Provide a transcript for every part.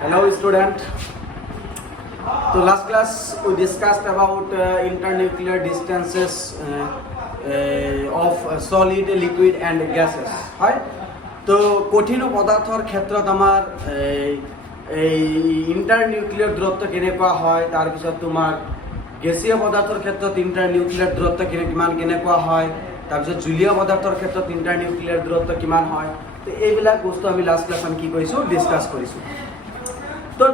Hello student. So last class we discussed about internuclear distances of solid, liquid and gases. Right? তো কঠিন পদাৰ্থৰ ক্ষেত্ৰত আমাৰ এই ইন্টাৰনিউক্লিয়াৰ দূৰত্ব কেনেকুৱা হয়, তাৰপিছত তোমাৰ গেছীয় পদাৰ্থৰ ক্ষেত্ৰত ইন্টাৰনিউক্লিয়াৰ দূৰত্ব কেনেকুৱা হয়, তাৰপিছত জুলীয় পদাৰ্থৰ ক্ষেত্ৰত ইন্টাৰনিউক্লিয়াৰ দূৰত্ব কিমান হয়। তো এইবিলাক বস্তু আমি লাষ্ট ক্লাছ আমি কি কৰিছোঁ, ডিছকাছ কৰিছোঁ। তো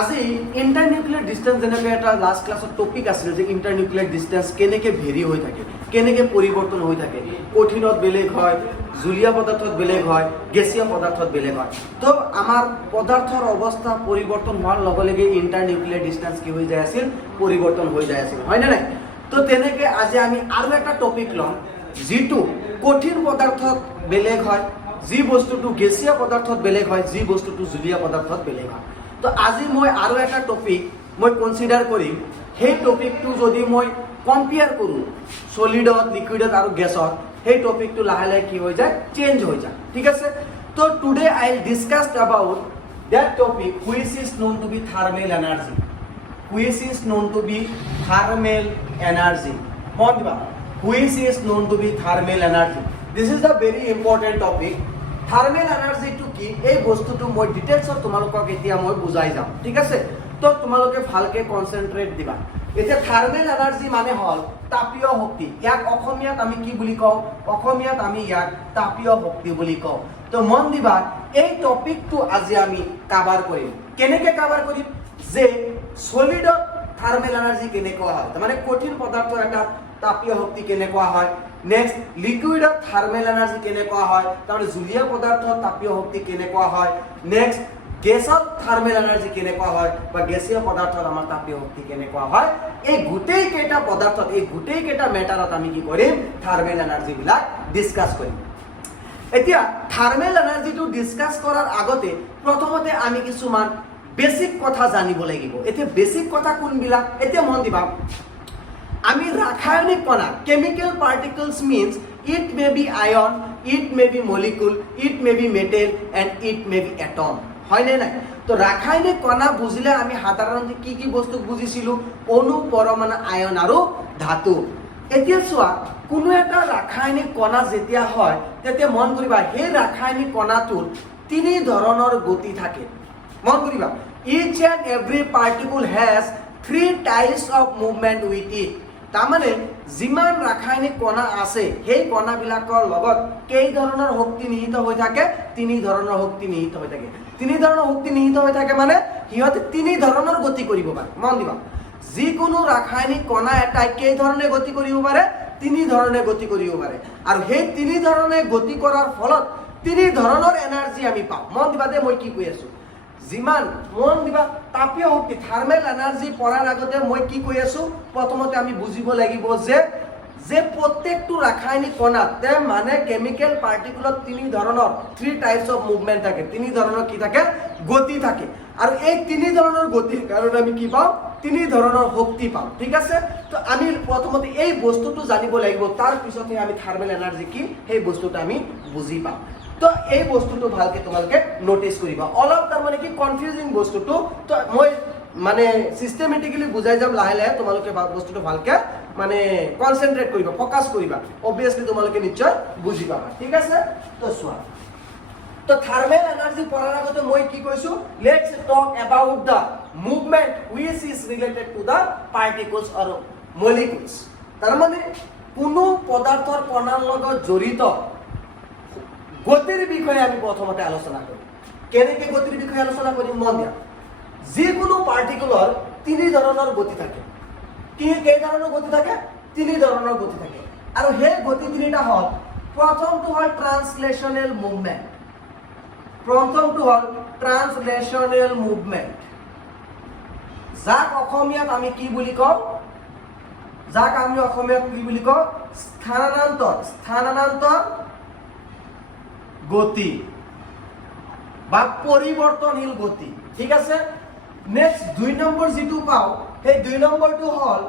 আজি ইন্টাৰনিউক্লিয়াৰ ডিষ্টেঞ্চ যেনেকৈ এটা লাষ্ট ক্লাছত টপিক আছিল যে ইন্টাৰনিউক্লিয়াৰ ডিষ্টেঞ্চ কেনেকৈ ভেৰি হৈ থাকে, কেনেকৈ পৰিৱৰ্তন হৈ থাকে, কঠিনত বেলেগ হয়, জুলীয়া পদাৰ্থত বেলেগ হয়, গেছীয় পদাৰ্থত বেলেগ হয়। তো আমাৰ পদাৰ্থৰ অৱস্থা পৰিৱৰ্তন হোৱাৰ লগে লগে ইন্টাৰনিউক্লিয়াৰ ডিষ্টেঞ্চ কি হৈ যায় আছিল, পৰিৱৰ্তন হৈ যায় আছিল, হয়নে নাই? তো তেনেকৈ আজি আমি আৰু এটা টপিক ল'ম যিটো কঠিন পদাৰ্থত বেলেগ হয়, যি বস্তুটো গেছীয় পদাৰ্থত বেলেগ হয়, যি বস্তুটো জুলীয়া পদাৰ্থত বেলেগ হয়। তো আজি মই আৰু এটা টপিক মই কনচিডাৰ কৰিম, সেই টপিকটো যদি মই কম্পেয়াৰ কৰোঁ সলিডত, লিকুইডত আৰু গেছত, সেই টপিকটো লাহে লাহে কি হৈ যায়, চেঞ্জ হৈ যায়। ঠিক আছে? তো today I will discuss about that topic which is known to be thermal energy, which is known to be thermal energy. মন দিবা, which is known to be thermal energy. This is the very important topic. Thermal এনাৰ্জিটো কি, এই বস্তুটো মই ডিটেইলছত তোমালোকক এতিয়া মই বুজাই যাম। ঠিক আছে? তো তোমালোকে ভালকে কনচেনট্ৰেট দিবা। এতিয়া থাৰ্মেল এনাৰ্জি মানে হ'ল তাপীয় শক্তি। ইয়াক অসমীয়াত আমি কি বুলি কওঁ? অসমীয়াত আমি ইয়াক তাপীয় শক্তি বুলি কওঁ। তো মন দিবা, এই টপিকটো আজি আমি কাভাৰ কৰিম। কেনেকৈ কাভাৰ কৰিম? যে সলিডত থাৰ্মেল এনাৰ্জি কেনেকুৱা হয়, তাৰমানে কঠিন পদাৰ্থৰ এটা তাপীয় শক্তি কেনেকুৱা হয়। নেক্সট লিকুইডত থাৰ্মেল এনাৰ্জি কেনেকুৱা হয়, তাৰমানে জুলীয় পদাৰ্থত তাপীয় শক্তি কেনেকুৱা হয়। নেক্সট গেছত থাৰ্মেল এনাৰ্জি কেনেকুৱা হয়, বা গেছীয় পদাৰ্থত আমাৰ তাপীয় শক্তি কেনেকুৱা হয়। এই গোটেই কেইটা পদাৰ্থত, এই গোটেই কেইটা মেটাৰত আমি কি কৰিম, থাৰ্মেল এনাৰ্জিবিলাক ডিছকাছ কৰিম। এতিয়া থাৰ্মেল এনাৰ্জিটো ডিছকাছ কৰাৰ আগতে প্ৰথমতে আমি কিছুমান বেছিক কথা জানিব লাগিব। এতিয়া বেছিক কথা কোনবিলাক? এতিয়া মন দিবা, আমি ৰাসায়নিক কণা, chemical particles means it may be Ayan, it may be molecule, it may be metal and it may be atom, হয়নে নাই? তো ৰাসায়নিক কণা বুজিলে আমি সাধাৰণতে কি কি বস্তু বুজিছিলোঁ? অণু, পৰমাণু, আয়ন আৰু ধাতু। এতিয়া চোৱা, কোনো এটা ৰাসায়নিক কণা যেতিয়া হয় তেতিয়া মন কৰিবা সেই ৰাসায়নিক কণাটোৰ তিনি ধৰণৰ গতি থাকে। মন কৰিবা, each and every particle has 3 types of movement with it. তাৰমানে যিমান ৰাসায়নিক কণা আছে সেই কণাবিলাকৰ লগত কেই ধৰণৰ শক্তি নিহিত হৈ থাকে? তিনি ধৰণৰ শক্তি নিহিত হৈ থাকে। তিনি ধৰণৰ শক্তি নিহিত হৈ থাকে মানে সিহঁতে তিনি ধৰণৰ গতি কৰিব পাৰে। মন দিবা, যিকোনো ৰাসায়নিক কণা এটাই কেই ধৰণে গতি কৰিব পাৰে? তিনি ধৰণে গতি কৰিব পাৰে। আৰু সেই তিনি ধৰণে গতি কৰাৰ ফলত তিনি ধৰণৰ এনাৰ্জি আমি পাওঁ। মন দিবা দে, মই কি কৈ আছো। যিমান মন দিবা, তাপীয় শক্তি থাৰ্মেল এনাৰ্জি পঢ়াৰ আগতে মই কি কৈ আছো, প্ৰথমতে আমি বুজিব লাগিব যে প্ৰত্যেকটো ৰাসায়নিক কণাত মানে কেমিকেল পাৰ্টিকুলত তিনি ধৰণৰ 3 টাইপছ অফ মুভমেণ্ট থাকে। তিনি ধৰণৰ কি থাকে? গতি থাকে। আৰু এই তিনি ধৰণৰ গতিৰ কাৰণে আমি কি পাওঁ? তিনি ধৰণৰ শক্তি পাওঁ। ঠিক আছে? তো আমি প্ৰথমতে এই বস্তুটো জানিব লাগিব, তাৰ পিছতহে আমি থাৰ্মেল এনাৰ্জি কি সেই বস্তুটো আমি বুজি পাম। তো এই বস্তুটো ভালকে তোমালোকে নোটিচ কৰিবা। অলপ তাৰমানে কি কনফিউজিং বস্তুটো, তো মই মানে চিষ্টেমেটিকেলি বুজাই যাম লাহে লাহে, তোমালোকে বস্তুটো ভালকে মানে কনচেনট্ৰেট কৰিবা, ফ'কাছ কৰিবা, অবভিয়াছলি তোমালোকে নিশ্চয় বুজি পাবা। ঠিক আছে? তো চোৱা, তো থাৰ্মেল এনাৰ্জি পঢ়াৰ আগতে মই কি কৈছো, let's talk about the movement which is related to the particles or molecules. তাৰমানে কোনো পদাৰ্থৰ কণাৰ লগত জড়িত গতিৰ বিষয়ে আমি প্ৰথমতে আলোচনা কৰিম। কেনেকৈ গতিৰ বিষয়ে আলোচনা কৰিম? মন দিয়া, যিকোনো পাৰ্টিকুলৰ তিনি ধৰণৰ গতি থাকে। কেই ধৰণৰ গতি থাকে? তিনি ধৰণৰ গতি থাকে। আৰু সেই গতি তিনিটা হ'ল, প্ৰথমটো হ'ল ট্ৰান্সলেশ্যনেল মুভমেণ্ট। প্ৰথমটো হ'ল ট্ৰান্সলেশ্যনেল মুভমেণ্ট, যাক অসমীয়াত আমি কি বুলি কওঁ? যাক আমি অসমীয়াত কি বুলি কওঁ? স্থানান্তৰ গতি বা পৰিৱৰ্তনশীল গতি। ঠিক আছে? নেক্সট 2 নম্বৰ যিটো পাওঁ, সেই 2 নম্বৰটো হ'ল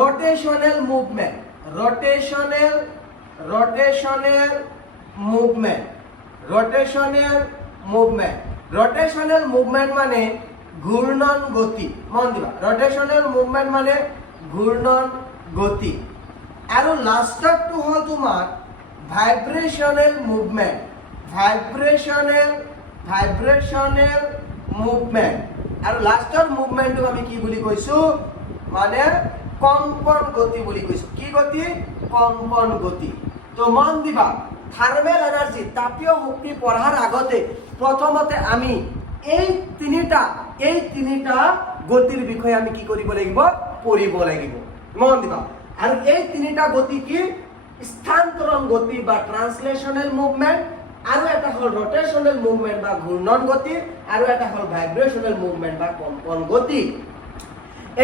ৰটেশ্যনেল মুভমেণ্ট। ৰটেশ্যনেল মুভমেণ্ট ৰোটেশনাল মুভমেন্ট মানে ঘূৰ্ণন গতি, মন দিবা। ৰোটেশনাল মুভমেন্ট মানে ঘূৰ্ণন গতি। আৰু লাষ্টটো হ'ল তোমাৰ ভাইব্ৰেশনাল মুভমেন্ট, ভাইব্ৰেশনাল মুভমেন্ট। আৰু লাষ্টৰ মুভমেন্টটো আমি কি বুলি কৈছো, মানে কম্পন গতি বুলি কৈছো। কি গতি? কম্পন গতি। তো মন দিবা, থার্মেল এনার্জি তাপীয় শক্তি পঢ়াৰ আগতে প্ৰথমতে আমি এই তিনিটা গতিৰ বিষয়ে আমি কি কৰিব লাগিব, পঢ়িব লাগিব। মন দিবা। আৰু এই তিনিটা গতি কি? স্থানান্তৰণ গতি বা ট্ৰান্সলেশনাল মুভমেন্ট, আৰু এটা হল ৰোটেশনাল মুভমেন্ট বা ঘূৰ্ণন গতি, আৰু এটা হল ভাইব্রেশনাল মুভমেন্ট বা কম্পন গতি।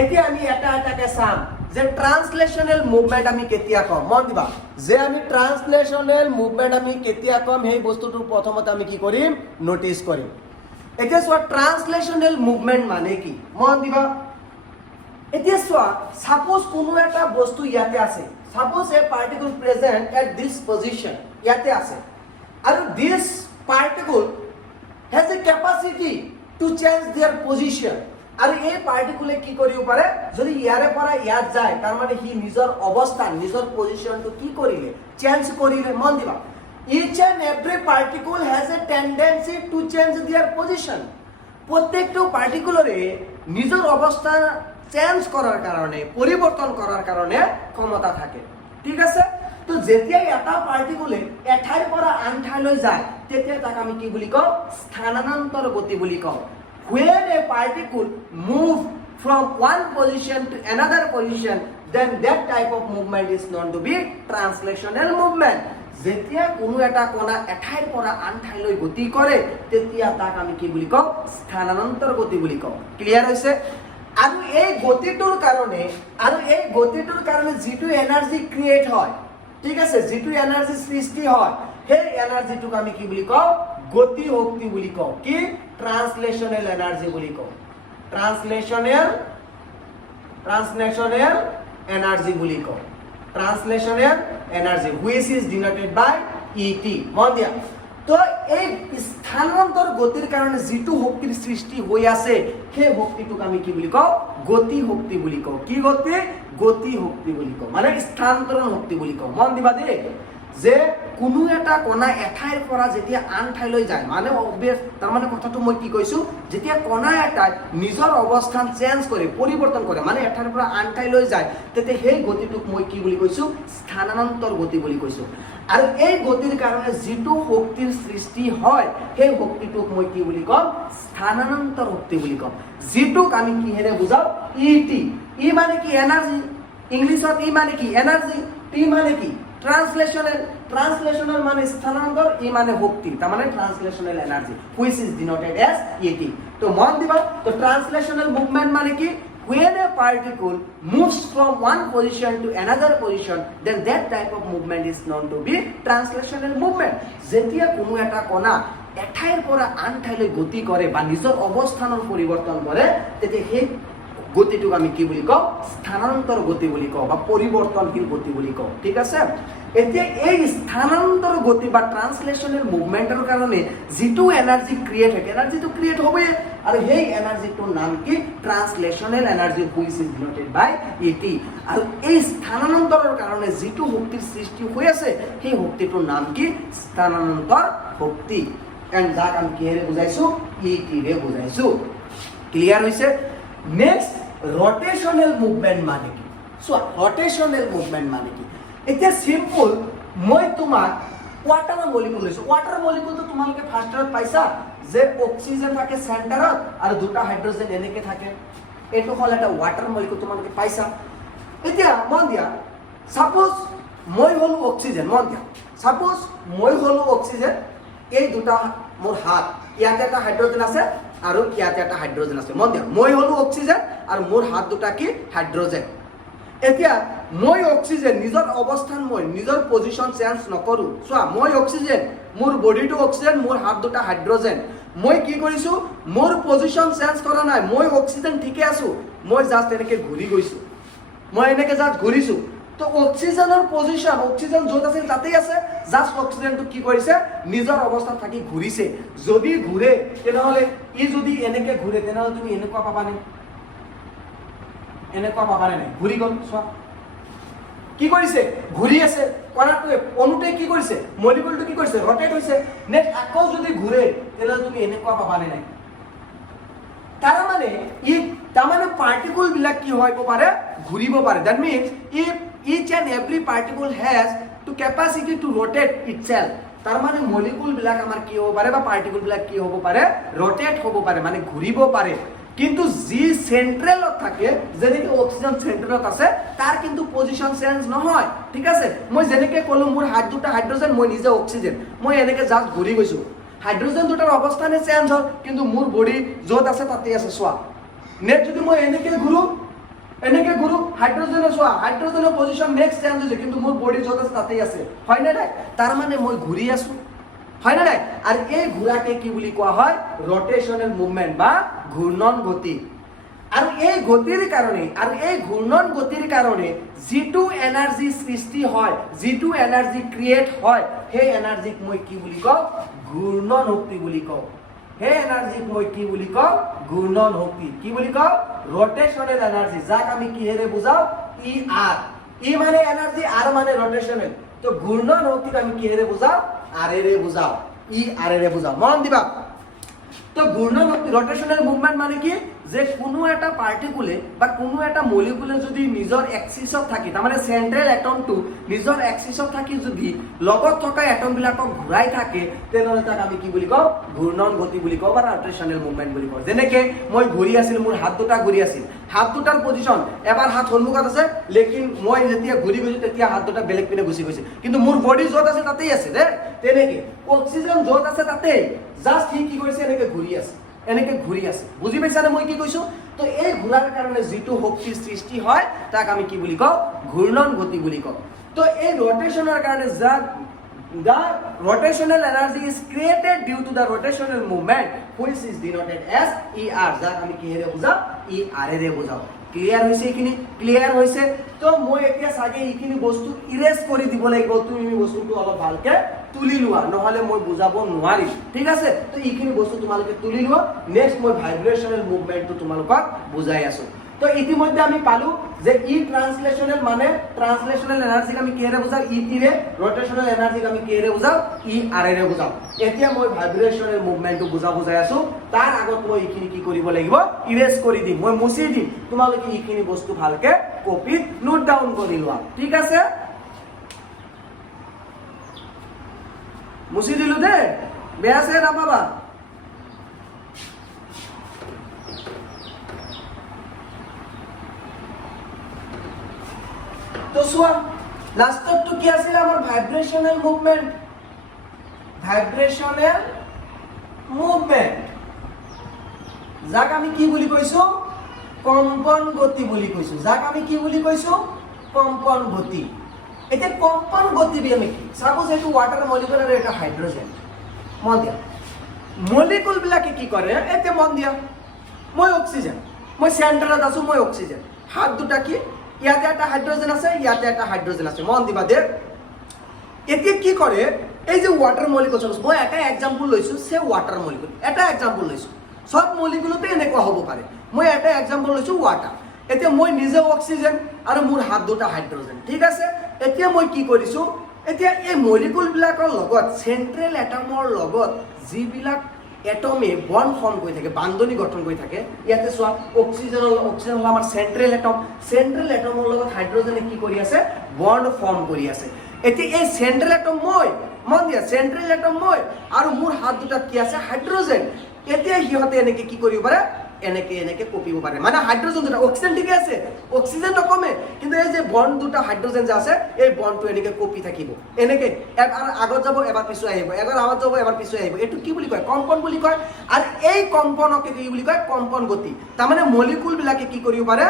এতিয়া আমি এটাকে চাম যে ট্রান্সলেশনাল মুভমেন্ট আমি কেতিয়া কম। মন দিবা, যে আমি ট্রান্সলেশনাল মুভমেন্ট আমি কেতিয়া কম সেই বস্তুটো প্ৰথমতে আমি কি কৰিম, নোটিস কৰিম। এতিয়া চোৱা ট্ৰান্সলেশনাল মুভমেন্ট মানে কি, মন দিবা। এতিয়া চোৱা, সাপোজ কোনো এটা বস্তু ইয়াতে আছে, suppose a particle present at this position, ইয়াতে আছে, আৰু this particle has a capacity to change their position. আৰু এই পাৰ্টিকুলে কি কৰিব পাৰে, যদি ইয়াৰে পৰা ইয়াত যায় তাৰ মানে হি নিজৰ অৱস্থান, নিজৰ পজিশনটো কি কৰিলে, চেঞ্জ কৰিলে। মন দিবা, each and every particle has a tendency to change their position. প্ৰত্যেকটো পাৰ্টিকুলৰে নিজৰ অৱস্থান চেঞ্জ কৰাৰ কাৰণে, পৰিৱৰ্তন কৰাৰ কাৰণে ক্ষমতা থাকে। ঠিক আছে? তো যেতিয়া এটা পাৰ্টিকুলে এঠাইৰ পৰা আন ঠাইলৈ যায় তেতিয়া তাক আমি কি বুলি কওঁ, স্থানান্তৰ গতি বুলি কওঁ। When a particle move from one position to another position, then that type of movement is known to be translational movement. যেতিয়া কোনো এটা কণা এঠাইৰ পৰা আন ঠাইলৈ গতি কৰে তেতিয়া তাক আমি কি বুলি কওঁ, স্থানান্তৰ গতি বুলি কওঁ। ক্লিয়াৰ হৈছে? আৰু এই গতিটোৰ কাৰণে যিটো এনাৰ্জি ক্ৰিয়েট হয়, ঠিক আছে, যিটো এনাৰ্জি সৃষ্টি হয় সেই এনাৰ্জিটোক আমি কি বুলি কওঁ, গতি শক্তি বুলি কওঁ। কি? ট্রান্সলেশনাল এনার্জি বুলি কওঁ। ট্রান্সলেশনাল এনার্জি বুলি কওঁ। Translational energy which is denoted by ET. মন দিয়া। তো এই স্থানান্তৰ গতিৰ কাৰণে যিটো শক্তিৰ সৃষ্টি হৈ আছে সেই শক্তিটোক আমি কি বুলি কওঁ, গতি শক্তি বুলি কওঁ। কি গতি? গতি শক্তি বুলি কওঁ, মানে স্থানান্তৰণ শক্তি বুলি কওঁ। মন দিবা দেই, যে কোনো এটা কণা এঠাইৰ পৰা যেতিয়া আন ঠাইলৈ যায়, মানে অবভিয়াস, তাৰমানে কথাটো মই কি কৈছো, যেতিয়া কণা এটাই নিজৰ অৱস্থান চেঞ্জ কৰে, পৰিৱৰ্তন কৰে, মানে এঠাইৰ পৰা আন ঠাইলৈ যায়, তেতিয়া সেই গতিটোক মই কি বুলি কৈছো, স্থানান্তৰ গতি বুলি কৈছো। আৰু এই গতিৰ কাৰণে যিটো শক্তিৰ সৃষ্টি হয় সেই শক্তিটোক মই কি বুলি কম, স্থানান্তৰ শক্তি বুলি কম। যিটোক আমি কিহেৰে বুজাও, ইটি। ই মানে কি? এনাৰ্জি। ইংলিছত ই মানে কি? এনাৰ্জি। টি মানে কি? ট্রান্সলেশনাল মানে স্থানান্তর, ই মানে শক্তি, তার মানে translational energy which is denoted as ET. তো মন দিবা, তো ট্রান্সলেশনাল মুভমেন্ট মানে কি? When a particle moves from one position to another position, then that type of movement is known to be translational movement. যেতিয়া কোনো এটা কণা এঠাইৰ পৰা আন ঠাইলৈ গতি কৰে বা নিজৰ অৱস্থানৰ পৰিৱৰ্তন কৰে তেতিয়া সেই গতিটোক আমি কি বুলি কওঁ, স্থানান্তৰ গতি বুলি কওঁ বা পৰিৱৰ্তনশীল গতি বুলি কওঁ। ঠিক আছে? এতিয়া এই স্থানান্তৰ গতি বা ট্ৰান্সলেশনাল মুভমেন্টৰ কাৰণে যিটো এনাৰ্জি ক্ৰিয়েট হয়, এনাৰ্জিটো ক্ৰিয়েট হ'বই, আৰু সেই এনাৰ্জিটোৰ নাম কি? ট্ৰান্সলেশনাল energy which is denoted by ইটি। আৰু এই স্থানান্তৰৰ কাৰণে যিটো শক্তিৰ সৃষ্টি হৈ আছে সেই শক্তিটোৰ নাম কি? স্থানান্তৰ শক্তি। এণ্ড যাক আমি কিহেৰে বুজাইছো? ইটিৰে বুজাইছো। ক্লিয়াৰ হৈছে? নেক্সট, ৰোটেশনাল মুভমেন্ট মানে কি? চোৱা, ৰোটেশনাল মুভমেন্ট মানে কি? এতিয়া সিম্পল, মই তোমাক ওয়াটাৰ মলিকুল লৈছো। ওয়াটাৰ মলিকুলটো তোমালোকে ফাৰ্ষ্ট ইয়াৰত পাইছা যে অক্সিজেন থাকে সেন্টাৰত আৰু দুটা হাইড্ৰোজেন এনেকে থাকে। এইটো হ'ল এটা ওয়াটাৰ মলিকুল, তোমালোকে পাইছা। এতিয়া মন দিয়া, সাপোজ মই হলো অক্সিজেন। মন দিয়া, সাপোজ মই হলো অক্সিজেন, এই দুটা মোৰ হাত, ইয়াতে এটা হাইড্ৰোজেন আছে আৰু ইয়াতে এটা হাইড্ৰোজেন আছে। মন দিয়া, মই হলো অক্সিজেন আৰু মোৰ হাত দুটা কি? হাইড্ৰোজেন। এতিয়া মই অক্সিজেন, নিজৰ অৱস্থান, মই নিজৰ পজিশন চেঞ্জ নকৰো। চোৱা, মই অক্সিজেন, মোৰ বডিটো অক্সিজেন, মোৰ হাত দুটা হাইড্ৰোজেন। মই কি কৰিছো? মোৰ পজিশন চেঞ্জ কৰা নাই, মই অক্সিজেন ঠিকে আছো, মই জাষ্ট এনেকে ঘূৰি গৈছো, মই এনেকে জাষ্ট ঘূৰিছো। তো অক্সিজেনৰ পজিশন, অক্সিজেন য'ত আছিল তাতেই আছে, জাষ্ট অক্সিজেনটো কি কৰিছে নিজৰ অৱস্থাত থাকি ঘূৰিছে। যদি ঘূৰে তেনেহ'লে ই যদি এনেকে ঘূৰে তেনেহ'লে তুমি এনেকুৱা পাবানে? এনেকুৱা পাবানে নাই? ঘূৰি গ'ল, চোৱা কি কৰিছে, ঘূৰি আছে। কণাটোৱে অণুটোৱে কি কৰিছে, মলিকুলটো কি কৰিছে, ৰটেট হৈছে। নেক্সট আকৌ যদি ঘূৰে তেনেহ'লে তুমি এনেকুৱা পাবানে নাই? তাৰমানে পাৰ্টিকুল বিলাক কি হ'ব পাৰে, ঘূৰিব পাৰে। That means if each and every particle has to capacity to rotate itself, তাৰমানে মলিকুল বিলাক আমাৰ কি হ'ব পাৰে বা পাৰ্টিকুল বিলাক কি হ'ব পাৰে, ৰটেট হ'ব পাৰে, মানে ঘূৰিব পাৰে। কিন্তু যি সেন্ট্ৰেলত থাকে, যেনেকৈ অক্সিজেন সেন্ট্ৰেলত আছে, তাৰ কিন্তু পজিশন চেঞ্জ নহয়। ঠিক আছে, মই যেনেকৈ ক'লো মোৰ হাত দুটা হাইড্ৰোজেন, মই নিজে অক্সিজেন, মই এনেকৈ জাষ্ট ঘূৰি গৈছো, হাইড্ৰোজেন দুটাৰ অৱস্থানে চেঞ্জ হ'ল, কিন্তু মোৰ বডি য'ত আছে তাতেই আছে। চোৱা নেক্সট যদি মই এনেকৈ ঘূৰো, হাইড্ৰোজেনৰ চোৱা, হাইড্ৰোজেনৰ পজিশন নেক্সট চেঞ্জ হৈছে, কিন্তু মোৰ বডি য'ত আছে তাতেই আছে, হয় নে নাই? তাৰমানে মই ঘূৰি আছো, হয় নে নাই? আৰু এই ঘূৰাকে কি বুলি কোৱা হয়, ৰটেশনেল মুভমেন্ট বা ঘূৰ্ণন গতি। আৰু এই গতিৰ কাৰণে, আৰু এই ঘূৰ্ণন গতিৰ কাৰণে যিটো এনাৰ্জি সৃষ্টি হয়, যিটো এনাৰ্জি ক্ৰিয়েট হয়, সেই এনাৰ্জিক মই কি বুলি কওঁ, ঘূৰ্ণন শক্তি বুলি কওঁ। সেই এনাৰ্জিক মই কি বুলি কওঁ, ঘূৰ্ণন শক্তি। কি বুলি কওঁ, ৰটেশনেল এনাৰ্জি, যাক আমি কিহেৰে বুজাও, ই আৰ। ই মানে এনাৰ্জি, আৰ মানে ৰটেশনেল। তো ঘূৰ্ণন শক্তিক আমি কিহেৰে বুজাও, আৰেৰে বুজাও, ই আৰেৰে বুজাও। মন দিবা। তো ঘূৰ্ণন শক্তি, ৰটেশনেল মুভমেন্ট মানে কি, যে কোনো এটা পাৰ্টিকুলে বা কোনো এটা মলিকুলে যদি নিজৰ এক্সিছত থাকি, তাৰমানে চেন্ট্ৰেল এটমটো নিজৰ এক্সিছত থাকি যদি লগত থকা এটম বিলাকক ঘূৰাই থাকে, তেনেহ'লে তাক আমি কি বুলি কওঁ, ঘূৰ্ণন গতি বুলি কওঁ বা ৰটেশনেল মুভমেন্ট বুলি কওঁ। যেনেকে মই ঘূৰি আছিল, মোৰ হাত দুটা ঘূৰি আছিল, হাত দুটাৰ পজিশন, এবাৰ হাত সন্মুখত আছে, লেকিন মই যেতিয়া ঘূৰি গৈছো তেতিয়া হাত দুটা বেলেগ পিনে গুচি গৈছে, কিন্তু মোৰ বডি য'ত আছে তাতেই আছে দে। তেনেকে অক্সিজেন য'ত আছে তাতেই, জাষ্ট সি কি কৰিছে, এনেকে ঘূৰি আছে, এনেকে ঘূৰি আছে। বুজি পাইছানে মই কি কৈছো? তো এই ঘূৰাৰ কাৰণে যিটো শক্তিৰ সৃষ্টি হয় তাক আমি কি বুলি কওঁ, ঘূৰ্ণন গতি বুলি কওঁ। তো এই ৰটেশনৰ কাৰণে the rotational energy is created due to the rotational movement which is denoted as ER, যাক আমি কিহেৰে বুজাও, ER এৰে বুজাও। ক্লিয়াৰ হৈছে? এইখিনি ক্লিয়াৰ হৈছে? তো মই এতিয়া চাগে এইখিনি বস্তু ইৰেজ কৰি দিব লাগিব, তুমি বস্তুটো অলপ ভালকে তুলি লোৱা, নহ'লে মই বুজাব নোৱাৰিম। ঠিক আছে, তো এইখিনি বস্তু তোমালোকে তুলি লোৱা। নেক্সট মই ভাইব্ৰেশনেল মুভমেন্টটো তোমালোকক বুজাই আছো। তো ইতিমধ্যে আমি পালো যে ই ট্রান্সলেশনাল মানে ট্রান্সলেশনাল এনার্জিক আমি কিহেৰে বুজাও, ই টিৰে, ৰটেশনাল এনাৰ্জিক আমি কিহেৰে বুজাও, ই আৰ এৰে বুজাও। এতিয়া মই ভাইব্ৰেশনেল মুভমেন্টটো বুজাই আছো, তাৰ আগত মই এইখিনি কি কৰিব লাগিব, ইৰেজ কৰি দিম, মই মুছি দিম। তোমালোকে এইখিনি বস্তু ভালকে কপিত নোট ডাউন কৰি লোৱা। ঠিক আছে, মুছি দিলো দে, বেয়া চেয়া নাপাবা। তো চোৱা লাষ্টতটো কি আছিল আমাৰ, ভাইব্ৰেশনেল মুভমেন্ট। ভাইব্ৰেশনেল মুভমেন্ট যাক আমি কি বুলি কৈছো, কম্পন গতি বুলি কৈছো। যাক আমি কি বুলি কৈছো, কম্পন গতি। এতিয়া কম্পন গতি আমি কি, সাপোজ এইটো ওয়াটাৰ মলিকুল আৰু এটা হাইড্ৰোজেন। মন দিয়া, মলিকুল বিলাকে কি কৰে, এতিয়া মন দিয়া, মই অক্সিজেন, মই চেণ্টাৰত আছো, মই অক্সিজেন, হাত দুটা কি, ইয়াতে এটা হাইড্ৰোজেন আছে, ইয়াতে এটা হাইড্ৰোজেন আছে। মন দিবা দে। এতিয়া কি কৰে, এই যে ওয়াটাৰ মলিকুল, মই এটা এক্সাম্পল লৈছো, সে ওয়াটাৰ মলিকুল, এটা এক্সাম্পল লৈছো, সব মলিকুলতে এনেকুৱা হ'ব পাৰে। মই এটা এক্সাম্পল লৈছো ওয়াটাৰ। এতিয়া মই নিজে অক্সিজেন আৰু মোৰ হাত দুটা হাইড্ৰোজেন। ঠিক আছে, এতিয়া মই কি কৰিছো, এতিয়া এই মলিকুল বিলাকৰ লগত, চেন্ট্ৰেল এটমৰ লগত যিবিলাক এটমে বন্ড ফৰ্ম কৰি থাকে, বান্ধনি গঠন কৰি থাকে, ইয়াতে চোৱা অক্সিজেন হ'ল আমাৰ চেন্ট্ৰেল এটম, চেন্ট্ৰেল এটমৰ লগত হাইড্ৰোজেনে কি কৰি আছে, বন্ড ফৰ্ম কৰি আছে। এতিয়া এই চেন্ট্ৰেল এটম মই, মন দিয়া, চেন্ট্ৰেল এটম মই, আৰু মোৰ হাত দুটাত কি আছে, হাইড্ৰোজেন। এতিয়া সিহঁতে এনেকে কি কৰিব পাৰে, এনেকে এনেকে কপিব পাৰে, মানে হাইড্ৰোজেন দুটা, অক্সিজেন ঠিকে আছে, অক্সিজেন নকমে, কিন্তু এই যে বন্ড দুটা হাইড্ৰোজেন যে আছে, এই বন্ডটো এনেকে কপি থাকিব, এনেকে এবাৰ আগত যাব, এবাৰ পিছুৱাই আহিব, এবাৰ আগত যাব, এবাৰ পিছুৱাই আহিব। এইটো কি বুলি কয়, কম্পন বুলি কয়। আৰু এই কম্পনকে কি বুলি কয়, কম্পন গতি। তাৰমানে মলিকুল বিলাকে কি কৰিব পাৰে,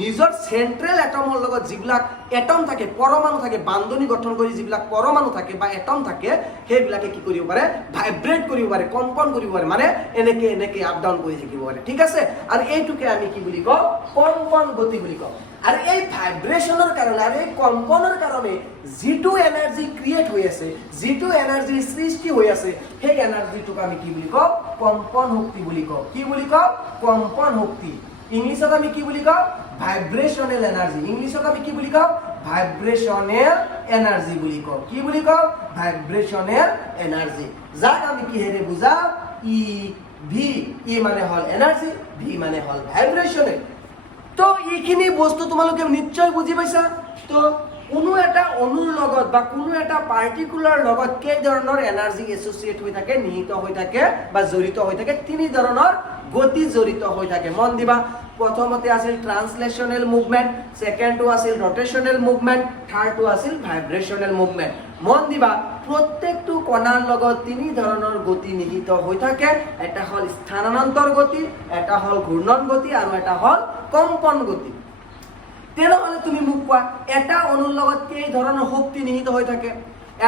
নিজৰ চেন্ট্ৰেল এটমৰ লগত যিবিলাক এটম থাকে, পৰমাণু থাকে, বান্ধনি গঠন কৰি যিবিলাক পৰমাণু থাকে বা এটম থাকে সেইবিলাকে কি কৰিব পাৰে, ভাইব্ৰেট কৰিব পাৰে, কম্পন কৰিব পাৰে, মানে এনেকে এনেকে আপ ডাউন কৰি থাকিব পাৰে, ঠিক আছে। আৰু এইটোকে আমি কি বুলি কওঁ, কম্পন গতি বুলি কওঁ। আৰু এই ভাইব্ৰেচনৰ কাৰণে আৰু এই কম্পনৰ কাৰণে যিটো এনাৰ্জি ক্ৰিয়েট হৈ আছে, যিটো এনাৰ্জি সৃষ্টি হৈ আছে, সেই এনাৰ্জিটোক আমি কি বুলি কওঁ, কম্পন শক্তি বুলি কওঁ। কি বুলি কওঁ, কম্পন শক্তি। ইংলিছত আমি কি বুলি কওঁ, ভাইব্ৰেচনেল এনাৰ্জি। ইংলিছত আমি কি বুলি কওঁ, ভাইব্ৰেচনেল এনাৰ্জি বুলি কওঁ। কি বুলি কওঁ, ভাইব্ৰেচনেল এনাৰ্জি। যাক আমি কিহেৰে বুজাও, ই ভি। ই মানে হল এনাৰ্জি, ভি মানে হল ভাইব্ৰেচনেল। তো এইখিনি বস্তু তোমালোকে নিশ্চয় বুজি পাইছা। তো কোনো এটা অণুৰ লগত বা কোনো এটা পাৰ্টিকুলাৰ লগত কেই ধৰণৰ এনাৰ্জি এছ'চিয়েট হৈ থাকে, নিহিত হৈ থাকে বা জড়িত হৈ থাকে, তিনি ধৰণৰ গতি জড়িত হৈ থাকে। মন দিবা, প্ৰথমতে আছিল ট্ৰান্সলেচনেল মুভমেণ্ট, ছেকেণ্ডটো আছিল ৰটেচনেল মুভমেণ্ট, থাৰ্ডটো আছিল ভাইব্ৰেচনেল মুভমেণ্ট। মন দিবা, প্ৰত্যেকটো কণাৰ লগত তিনি ধৰণৰ গতি নিহিত হৈ থাকে। এটা হ'ল স্থানান্তৰ গতি, এটা হ'ল ঘূৰ্ণন গতি আৰু এটা হ'ল কম্পন গতি। তেনেহ'লে তুমি মোক কোৱা, এটা অণুৰ লগত কেই ধৰণৰ শক্তি নিহিত হৈ থাকে?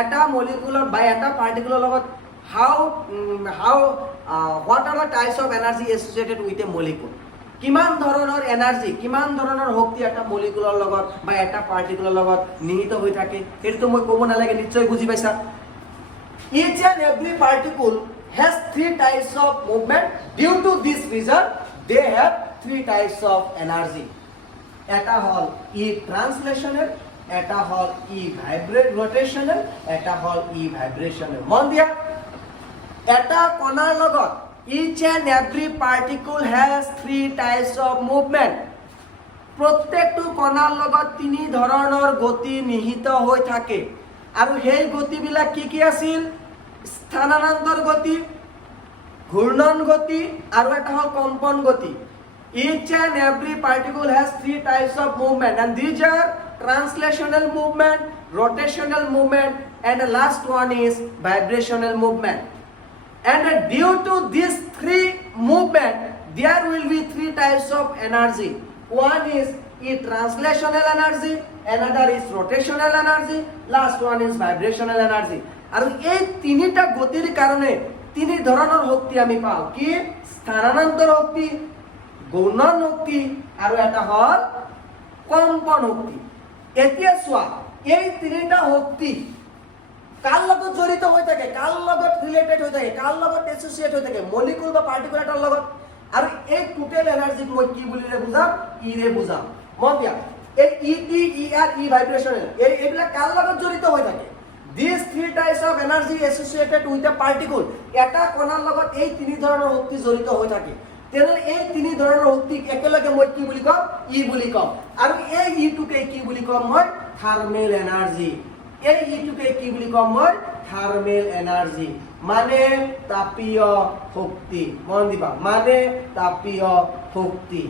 এটা মলিকুলৰ বা এটা পাৰ্টিকুলাৰ লগত what are the types of energy associated with a molecule? কিমান ধৰণৰ এনাৰ্জি, কিমান ধৰণৰ শক্তি এটা মলিকুলৰ লগত বা এটা পাৰ্টিকুলাৰ লগত নিহিত হৈ থাকে, সেইটো মই ক'ব নালাগে, নিশ্চয় বুজি পাইছা। Each and every particle has three types of movement. Due to this reason, they have three types of energy. এটা হল ই ট্রান্সলেশনাল, এটা হল ই রোটেশনাল, এটা হল ই ভাইব্রেশনাল। মন দিয়া, এটা কণাৰ লগত each and every particle has three types of movement. প্ৰত্যেকটো কণাৰ লগত তিনি ধৰণৰ গতি নিহিত হৈ থাকে। আৰু সেই গতিবিলাক কি কি আছিল? স্থানান্তৰ গতি, ঘূৰ্ণন গতি আৰু এটা হল কম্পন গতি। Each and every particle has three types of movement, and these are translational movement, rotational movement, and the last one is vibrational movement. And due to these three movement, there will be three types of energy. One is translational energy, another is rotational energy, last one is vibrational energy. আৰু এই তিনিটা গতিৰ কাৰণে তিনি ধৰণৰ শক্তি আমি পাওঁ। কি? স্থানান্তৰ শক্তি, ঘূৰ্ণন শক্তি আৰু এটা হল কম্পন শক্তি। এতিয়া চোৱা, এই তিনিটা শক্তি কাৰ লগত জড়িত হৈ থাকে, কাৰ লগত ৰিলেটেড হৈ থাকে, কাৰ লগত এছ'চিয়েট হৈ থাকে? মলিকুল বা পাৰ্টিকুলাৰ এটাৰ লগত। আৰু এই টোটেল এনাৰ্জিক মই কি বুলিলে বুজাম? ই ৰে বুজাম। মন দিয়া, এই ই টি, ই আৰ, ই ভাইব্ৰেচনেল, এইবিলাক কাৰ লগত জড়িত হৈ থাকে? These three types of energy associated with a particle. এটা কণাৰ লগত এই তিনি ধৰণৰ শক্তি জড়িত হৈ থাকে। তেনেহ'লে এই তিনি ধৰণৰ শক্তিক একেলগে মই কি বুলি কম? ই বুলি কম। আৰু এই ইটোকে কি বুলি কম মই? Thermal energy. এই ইটোকে কি বুলি কম মই? থাৰ্মেল এনাৰ্জি, মানে তাপীয় শক্তি। মন দিবা, মানে তাপীয় শক্তি।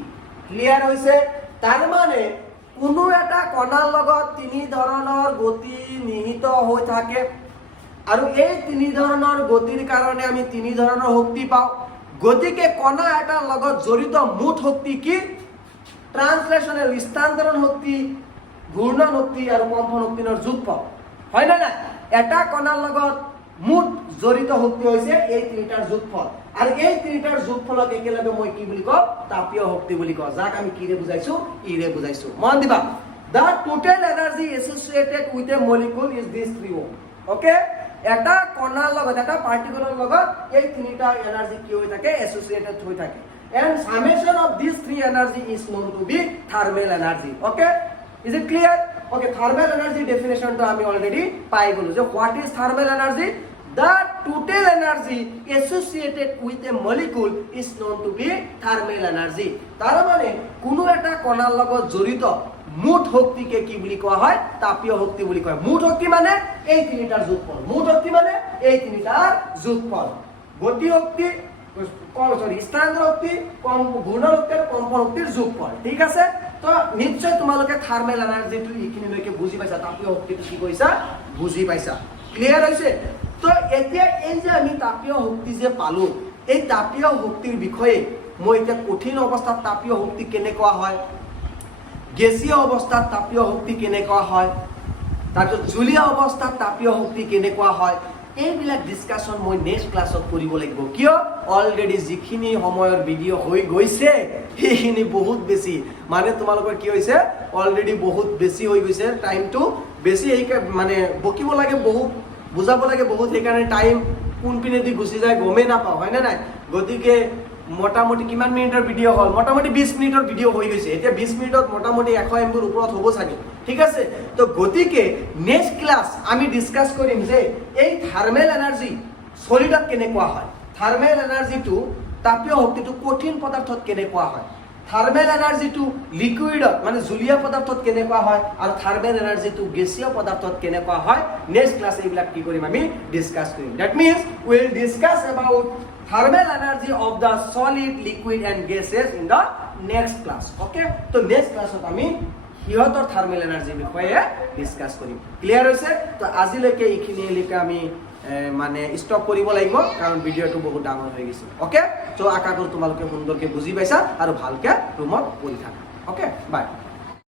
ক্লিয়াৰ হৈছে? তাৰ মানে কোনো এটা কণাৰ লগত তিনি ধৰণৰ গতি নিহিত হৈ থাকে। আৰু এই তিনি ধৰণৰ গতিৰ কাৰণে আমি তিনি ধৰণৰ শক্তি পাওঁ। গতিকে কণা এটাৰ লগত জড়িত মুঠ শক্তি কি? ট্ৰান্সলেচনেল, স্থানান্তৰণ শক্তি, ঘূৰ্ণন শক্তি আৰু কম্পন শক্তিৰ যোগফল, হয় না নাই? এটা কণাৰ লগত মুঠ জড়িত শক্তি হৈছে এই তিনিটাৰ যোগফল। আৰু এই তিনিটাৰ যোগফলক একেলগে মই কি বুলি কওঁ? তাপীয় শক্তি বুলি কওঁ, যাক আমি কিৰে বুজাইছো? ইৰে বুজাইছো। মন দিবা, the total energy associated with a molecule is this 3 ohm. Okay? এটা কণাৰ লগত, এটা পাৰ্টিকুলাৰ লগত এই তিনিটা এনাৰ্জি কি হৈ থাকে? এছ'চিয়েটেড হৈ থাকে। And summation of these three energy is known to be thermal energy. Okay? Is it clear? Okay, thermal energy definition to আমি already পাই গলো। যে what is thermal energy? The total energy associated with a molecule is known to be thermal energy. তাৰ মানে কোনো এটা কণাৰ লগত জড়িত মুঠ শক্তিকে কি বুলি কোৱা হয়? তাপীয় শক্তি বুলি কয়। মুঠ শক্তি মানে এই তিনিটাৰ যোগফল। মুঠ শক্তি মানে এই তিনিটাৰ যোগফল। গতি শক্তি, স্থানান্তৰ শক্তি, ঘূৰ্ণন শক্তি আৰু কম্পন শক্তিৰ যোগফল। ঠিক আছে? তো নিশ্চয় তোমালোকে থাৰ্মেল এনাৰ্জিটো এইখিনিলৈকে বুজি পাইছা, তাপীয় শক্তিটো কি কৈছা? বুজি পাইছা। ক্লিয়াৰ হৈছে? তো এতিয়া এই যে আমি তাপীয় শক্তি যে পালো, এই তাপীয় শক্তিৰ বিষয়ে মই এতিয়া কঠিন অৱস্থাত তাপীয় শক্তি কেনেকুৱা হয়, গেছীয় অৱস্থাত তাপীয় শক্তি কেনেকুৱা হয়, তাৰপিছত জুলীয়া অৱস্থাত তাপীয় শক্তি কেনেকুৱা হয়, এইবিলাক ডিছকাশ্যন মই নেক্সট ক্লাছত কৰিব লাগিব। কিয় অলৰেডি যিখিনি সময়ৰ ভিডিঅ' হৈ গৈছে সেইখিনি বহুত বেছি, মানে তোমালোকৰ কি হৈছে অলৰেডি বহুত বেছি হৈ গৈছে, টাইমটো বেছি মানে বকিব লাগে বহুত, বুজাব লাগে বহুত, সেইকাৰণে টাইম কোনপিনেদি গুচি যায় গমেই নাপাওঁ, হয়নে নাই? গতিকে মোটামুটি কিমান মিনিটৰ ভিডিঅ' হ'ল, মোটামুটি 20 মিনিটৰ ভিডিঅ' হৈ গৈছে। এতিয়া 20 মিনিটত মোটামুটি 100 MBৰ ওপৰত হ'ব চাগে, ঠিক আছে? তো গতিকে নেক্সট ক্লাছ আমি ডিছকাছ কৰিম যে এই থাৰ্মেল এনাৰ্জি চলিডত কেনেকুৱা হয়, থাৰ্মেল এনাৰ্জিটো তাপীয় শক্তিটো কঠিন পদাৰ্থত কেনেকুৱা হয়, থাৰ্মেল এনাৰ্জিটো লিকুইডত মানে জুলীয়া পদাৰ্থত কেনেকুৱা হয়, আৰু থাৰ্মেল এনাৰ্জিটো গেছীয় পদাৰ্থত কেনেকুৱা হয়, নেক্সট ক্লাছ এইবিলাক কি কৰিম আমি ডিছকাছ কৰিম। That means will discuss about thermal energy of the solid, liquid and gases in the next class. Okay? তো next class আমি সিহঁতৰ থাৰ্মেল এনাৰ্জি বিষয়ে ডিছকাছ কৰিম। ক্লিয়াৰ হৈছে? তো আজিলৈকে এইখিনিলৈকে আমি মানে ষ্টপ কৰিব লাগিব, কাৰণ ভিডিঅ'টো বহুত ডাঙৰ হৈ গৈছে। অ'কে? তো আশা কৰোঁ তোমালোকে সুন্দৰকৈ বুজি পাইছা আৰু ভালকৈ ৰুমত পঢ়ি থাকা। অ'কে? বাই।